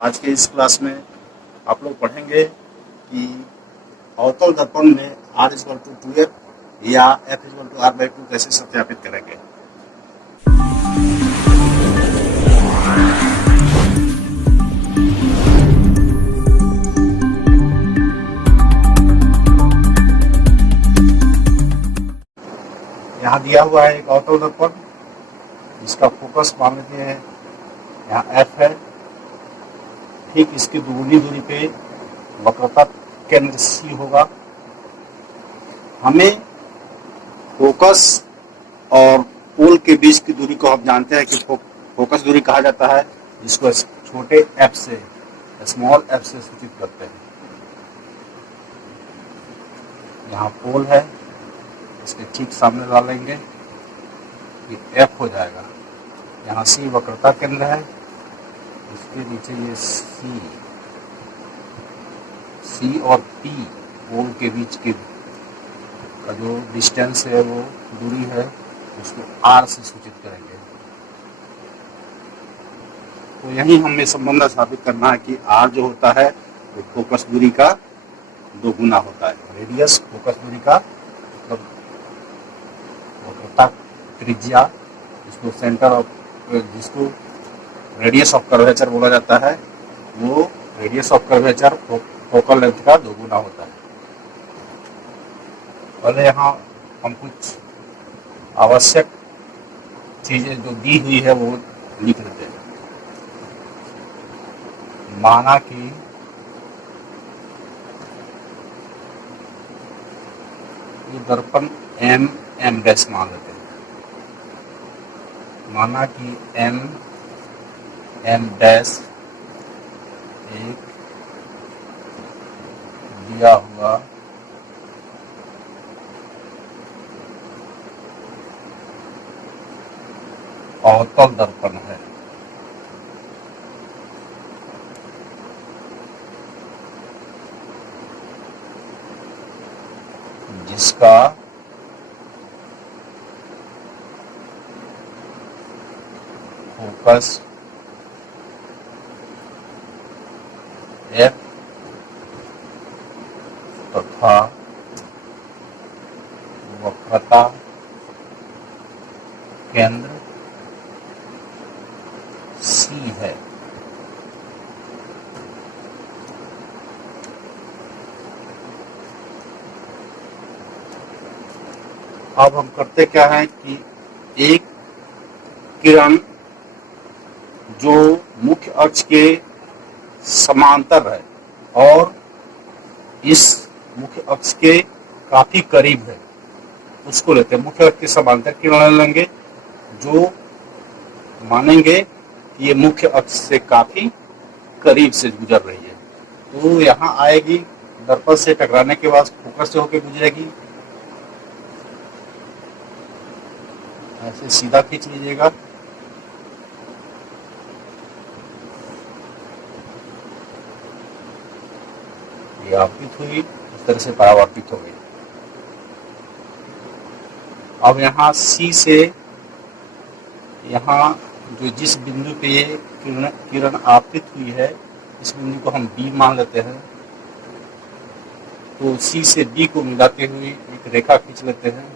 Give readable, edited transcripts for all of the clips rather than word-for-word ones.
आज के इस क्लास में आप लोग पढ़ेंगे कि अवतल दर्पण में R इक्वल टू 2F या F इक्वल टू R/2 कैसे सत्यापित करेंगे। यहाँ दिया हुआ है एक अवतल दर्पण, इसका फोकस मान लीजिए यहाँ F है। ठीक इसकी दुगुनी दूरी पे वक्रता केंद्र C होगा। हमें फोकस और पोल के बीच की दूरी को हम जानते हैं कि फोकस दूरी कहा जाता है, जिसको छोटे f से स्मॉल f से सूचित करते हैं। यहाँ पोल है, इसके ठीक सामने ला लेंगे, ये f हो जाएगा। यहाँ C वक्रता केंद्र है, इसके नीचे ये C और P पोल के बीच के का जो डिस्टेंस है, वो दूरी है, उसको R से सूचित करेंगे। तो यही हमें संबंध स्थापित करना है कि R जो होता है वो फोकस दूरी का 2 गुना होता है। रेडियस फोकस दूरी का मतलब वक्रता त्रिज्या, जिसको सेंटर ऑफ जिसको रेडियस ऑफ कर्वेचर बोला जाता है, वो radius of curvature focal length का 2 गुना होता है। पहले यहाँ हम कुछ आवश्यक चीजें जो दी हुई है वो लिख लेते हैं। माना कि ये दर्पण M डैश मान लेते हैं। माना कि M डैश एक दिया हुआ अवतल दर्पण है। जिसका फोकस F तथा वक्रता केंद्र C है। अब हम करते क्या है कि एक किरण जो मुख्य अक्ष के समांतर है और इस मुख्य अक्ष के काफी करीब है, उसको लेते हैं। मुख्य अक्ष के समांतर किरण लेंगे जो मानेंगे कि ये मुख्य अक्ष से काफी करीब से गुजर रही है। तो यहाँ आएगी, दर्पण से टकराने के बाद फोकस से होकर गुजरेगी। ऐसे सीधा खींच लीजिएगा। ये आपतित हुई, इस तरह से परावर्तित हो गई। अब यहाँ C से यहाँ जो जिस बिंदु पे ये किरण आपतित हुई है, इस बिंदु को हम B मान लेते हैं। तो C से D को मिलाते हुए एक रेखा खींच लेते हैं।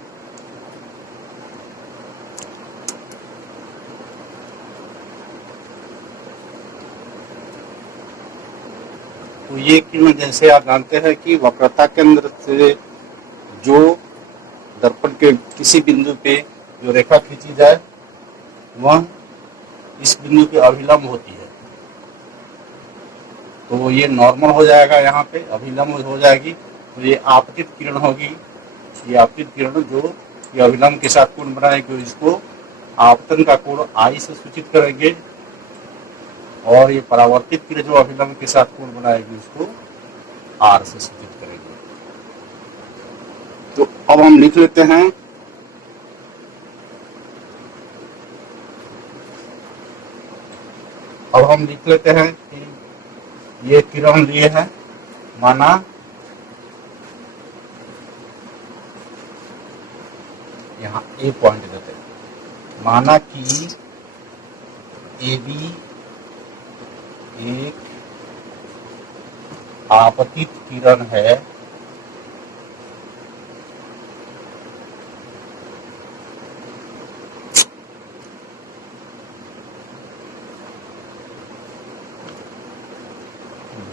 तो ये किरण, जैसे आप जानते हैं कि वक्रता केंद्र से जो दर्पण के किसी बिंदु पे जो रेखा खींची जाए, वह इस बिंदु के अभिलंब होती है। तो ये नॉर्मल हो जाएगा, यहाँ पे अभिलंब हो जाएगी। तो ये आपतित किरण होगी। ये आपतित किरण जो ये अभिलंब के साथ कोण बनाएगी, इसको आपतन का कोण I से सूचित करेंगे, और ये परावर्तित किरण जो अभिलंब के साथ कोण बनाएगी, उसको R से सूचित करेंगे। तो अब हम लिख लेते हैं कि ये किरण लिए है। माना यहाँ A पॉइंट देते हैं। माना कि AB एक आपतित किरण है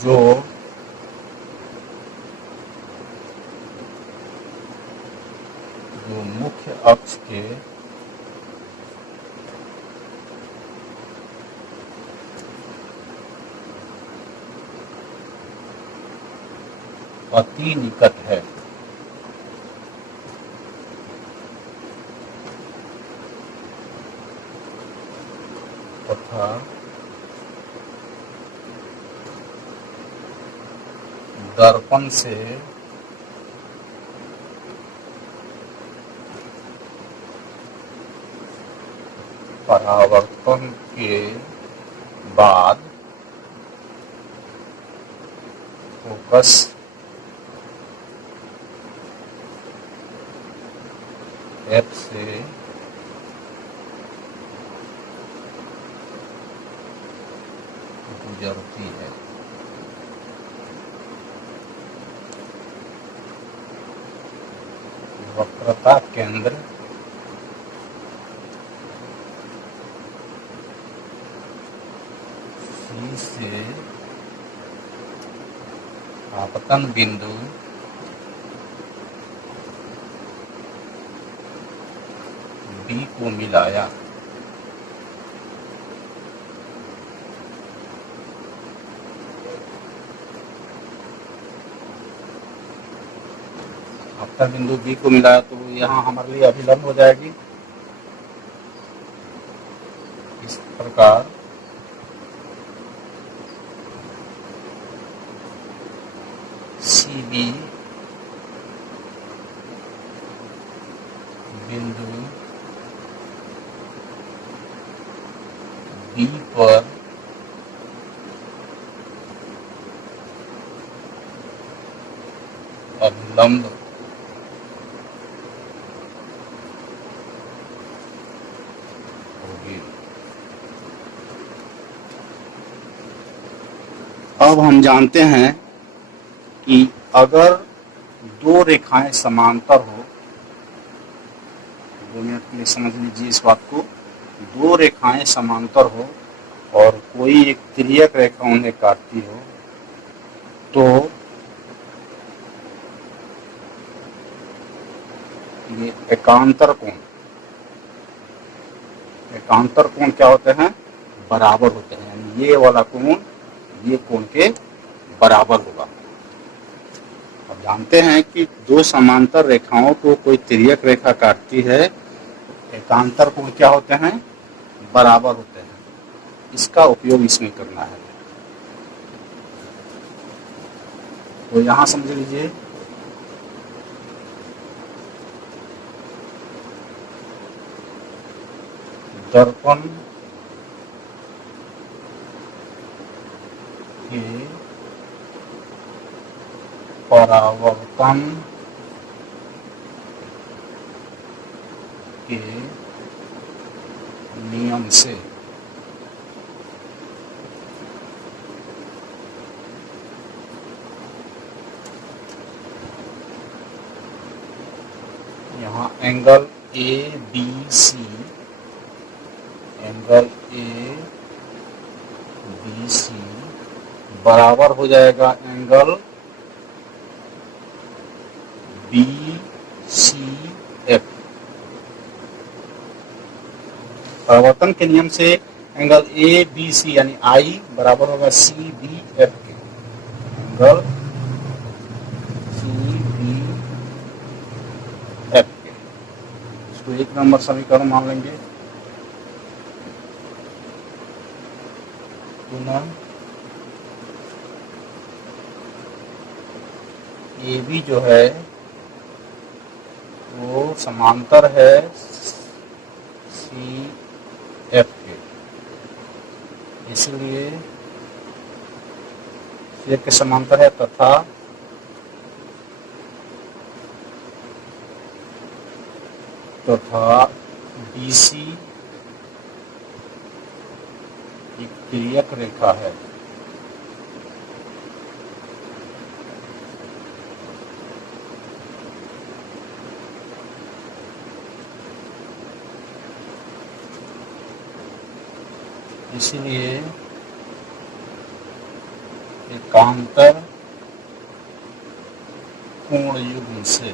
जो मुख्य अक्ष के अति निकट है तथा दर्पण से परावर्तन के बाद फोकस एफ से गुजरती है। वक्रता केंद्र सी से आपतन बिंदु बी को मिलाया। आपतन बिंदु बी को मिलाया तो यहाँ हमारे लिए अभिलंब हो जाएगी। इस प्रकार सी बी बिंदु बी पर अभिलंब होगी। अब हम जानते हैं कि अगर दो रेखाएं समांतर हो, 2 मिनट के लिए समझ लीजिए इस बात को, दो रेखाएं समांतर हो और कोई एक तिर्यक रेखा उन्हें काटती हो तो ये एकांतर कोण क्या होते हैं? बराबर होते हैं। यानी ये वाला कोण ये कोण के बराबर होगा। अब जानते हैं कि दो समांतर रेखाओं को कोई तिर्यक रेखा काटती है, एकांतर कोण क्या होते हैं? बराबर होते हैं। इसका उपयोग इसमें करना है। तो यहां समझ लीजिए दर्पण के परावर्तन के नियम से यहाँ एंगल ए बी सी बराबर हो जाएगा एंगल बी सी एफ। परावर्तन के नियम से एंगल ए बी सी यानी आई बराबर होगा सी बी एफ के। एंगल सी बी एफ के, इसको 1 नंबर समीकरण मान लेंगे। पुनः ए बी जो है वो समांतर है सी एफ के, इसलिए सी एफ के समांतर है तथा बी सी एक तिर्यक रेखा है। इसलिए एकांतर कोण युग्म से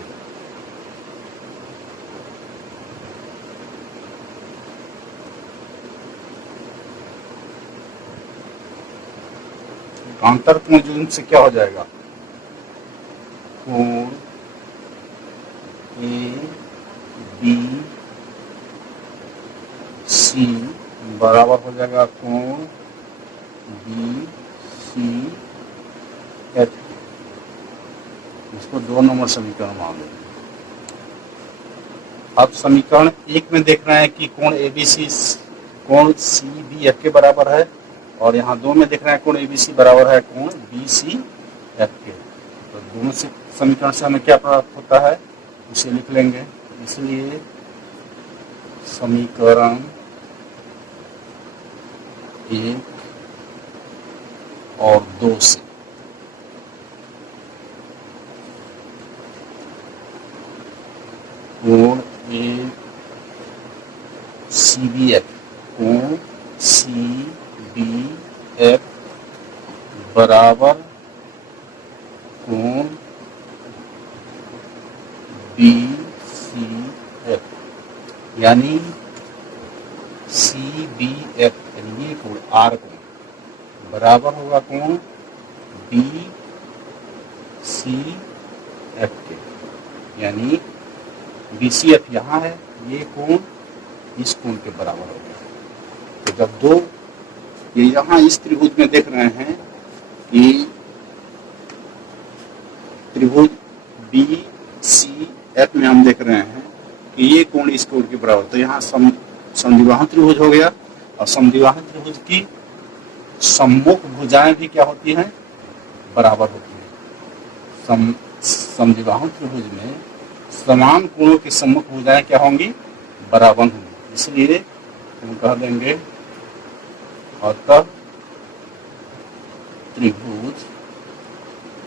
एकांतर कोण युग्म से क्या हो जाएगा? कोण ए बी सी बराबर हो जाएगा कोण बी सी एफ। इसको 2 नंबर समीकरण मान लेंगे। अब समीकरण 1 में देख रहे हैं कि कोण एबीसी कोण सी बी एफ के बराबर है, और यहाँ 2 में देख रहे हैं कोण एबीसी बराबर है कोण बी सी एफ के। तो दोनों से समीकरण से हमें क्या प्राप्त होता है उसे लिख लेंगे। इसलिए समीकरण 1 और 2 से कोण ए सी बी एफ कोण सी बी एफ बराबर कोण बी सी एफ, यानी सी बी एफ यानी ये कोण आर कोण बराबर होगा कोण बी सी एफ के, यानी बी सी एफ यहाँ है, ये कोण इस कोण के बराबर हो गया। तो जब दो ये यहाँ इस त्रिभुज में देख रहे हैं कि त्रिभुज बी सी एफ में हम देख रहे हैं कि ये कोण इस कोण के बराबर, तो यहाँ समद्विबाहु त्रिभुज हो गया। और समद्विबाहु त्रिभुज की सम्मुख भुजाएं भी क्या होती हैं? बराबर होती हैं। समद्विबाहु त्रिभुज में समान कोणों की सम्मुख भुजाएं क्या होंगी? बराबर होंगी। इसलिए हम कह देंगे अतः त्रिभुज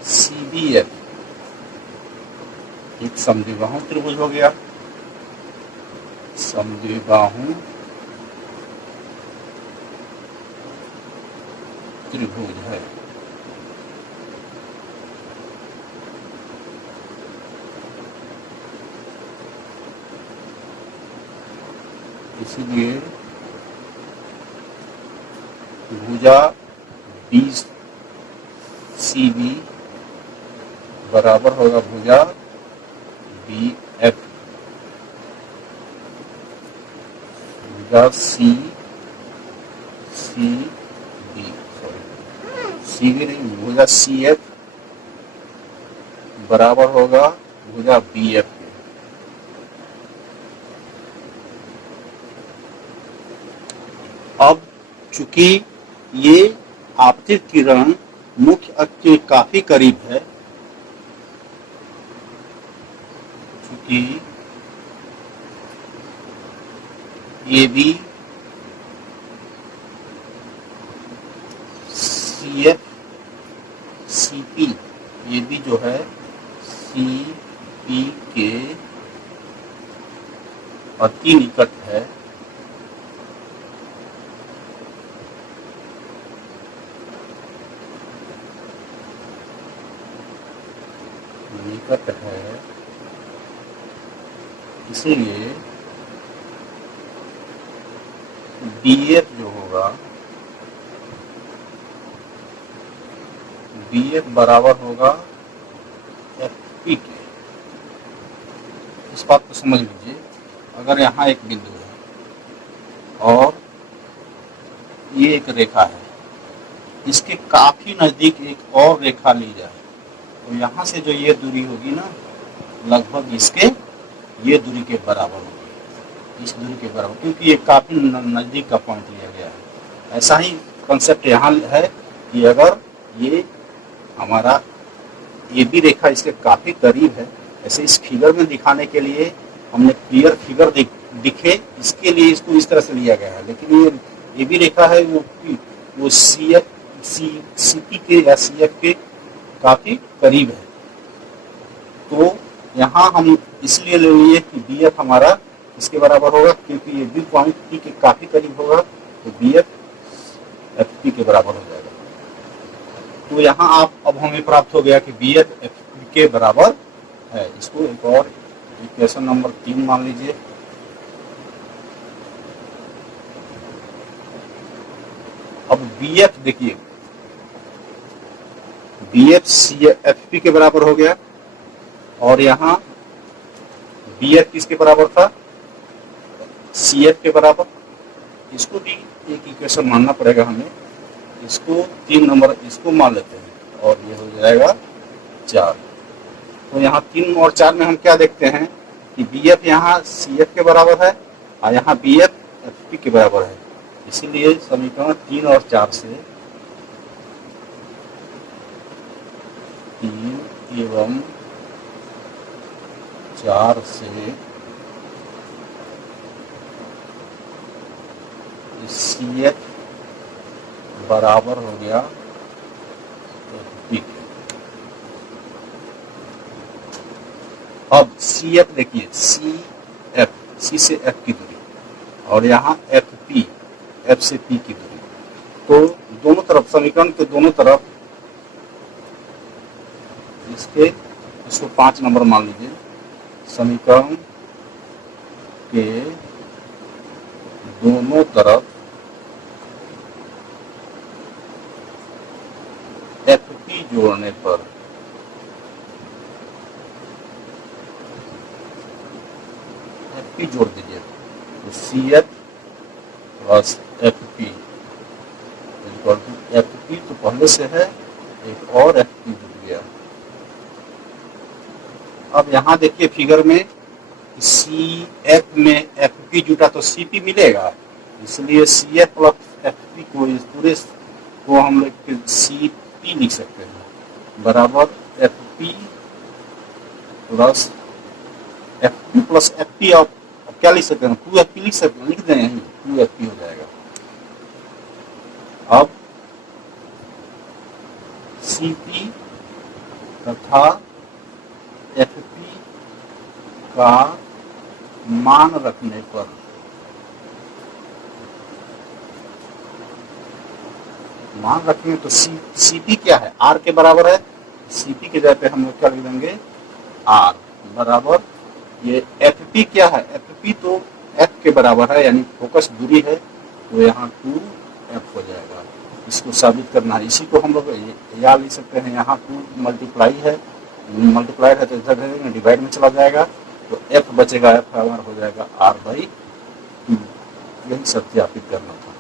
सी बी एफ एक समद्विबाहु त्रिभुज हो गया। समद्विबाहु त्रिभुज है। इसलिए भुजा बी सी बी बराबर होगा भुजा बी एफ, भुजा सी बी सी बी नहीं, भुजा सी एफ बराबर होगा भुजा बी एफ के। अब चूंकि ये आपतित किरण मुख्य अक्ष के काफी करीब है, चूंकि ये भी सी एफ सी पी, ये भी जो है सी पी के अति निकट है, निकट है। इसलिए डी एफ जो होगा बी एफ बराबर होगा एफ पी के। इस बात को समझ लीजिए, अगर यहाँ एक बिंदु है और ये एक रेखा है, इसके काफी नजदीक एक और रेखा ली जाए तो यहाँ से जो ये दूरी होगी ना, लगभग इसके ये दूरी के बराबर होगी, इस दूरी के बराबर, क्योंकि ये काफी नजदीक का पॉइंट लिया गया है। ऐसा ही कंसेप्ट यहाँ है कि अगर ये हमारा ये भी रेखा इसके काफी करीब है, ऐसे इस फिगर में दिखाने के लिए हमने क्लियर फिगर दिखे, इसके लिए इसको इस तरह से लिया गया है। लेकिन ये भी रेखा है वो सी एफ सी पी के या सी एफ के काफी करीब है। तो यहाँ हम इसलिए ले लिए कि बी एफ हमारा इसके बराबर होगा, क्योंकि ये भी पॉइंट पी के काफी करीब होगा, तो बी एफ एफ पी के बराबर हो जाएगा। तो यहाँ आप अब हमें प्राप्त हो गया कि बी एफ एफ पी के बराबर है। इसको एक और इक्वेशन नंबर 3 मान लीजिए। अब बी एफ देखिए, B F C F P के बराबर हो गया और यहाँ बी एफ किसके बराबर था, सी एफ के बराबर। इसको भी एक इक्वेशन मानना पड़ेगा हमें। इसको 3 नंबर इसको मान लेते हैं और ये हो जाएगा 4। तो यहाँ 3 और 4 में हम क्या देखते हैं कि बी एफ यहाँ सी एफ के बराबर है और यहाँ बी एफ एफ पी के बराबर है। इसीलिए समीकरण 3 और 4 से 3 एवं 4 से सी एफ बराबर हो गया एफ पी के। अब सी एफ देखिए, सी से एफ की दूरी और यहाँ एफ पी, एफ से पी की दूरी। तो दोनों तरफ समीकरण के दोनों तरफ इसको 5 नंबर मान लीजिए। समीकरण के दोनों तरफ एफ पी जोड़ने पर एफ पी जोड़ दीजिए तो C F plus F P तो पहले से है, एक और एफ पी जुड़ गया। अब यहाँ देखिए फिगर में सी एफ में एफ पी जुटा तो सी पी मिलेगा, इसलिए C F plus F P को इस पूरे को हम लोग सी पी लिख सकते हैं बराबर F P plus F P. आप क्या लिख सकते हैं, 2 एफ पी लिख सकते हैं, लिख दें यहीं 2 एफ पी हो जाएगा। अब सी पी तथा एफ पी का मान रखने पर तो सी पी क्या है, आर के बराबर है। सी पी के जगह पे हम लोग क्या लिख देंगे, आर बराबर ये एफ पी क्या है, एफ पी तो एफ के बराबर है यानी फोकस दूरी है, तो यहाँ 2 एफ हो जाएगा। इसको साबित करना है, इसी को हम लोग याद लिख सकते हैं। यहाँ 2 मल्टीप्लाइड है तो इधर डिवाइड में चला जाएगा तो एफ बचेगा, एफ हमारा हो जाएगा r/2। यही सत्यापित करना था।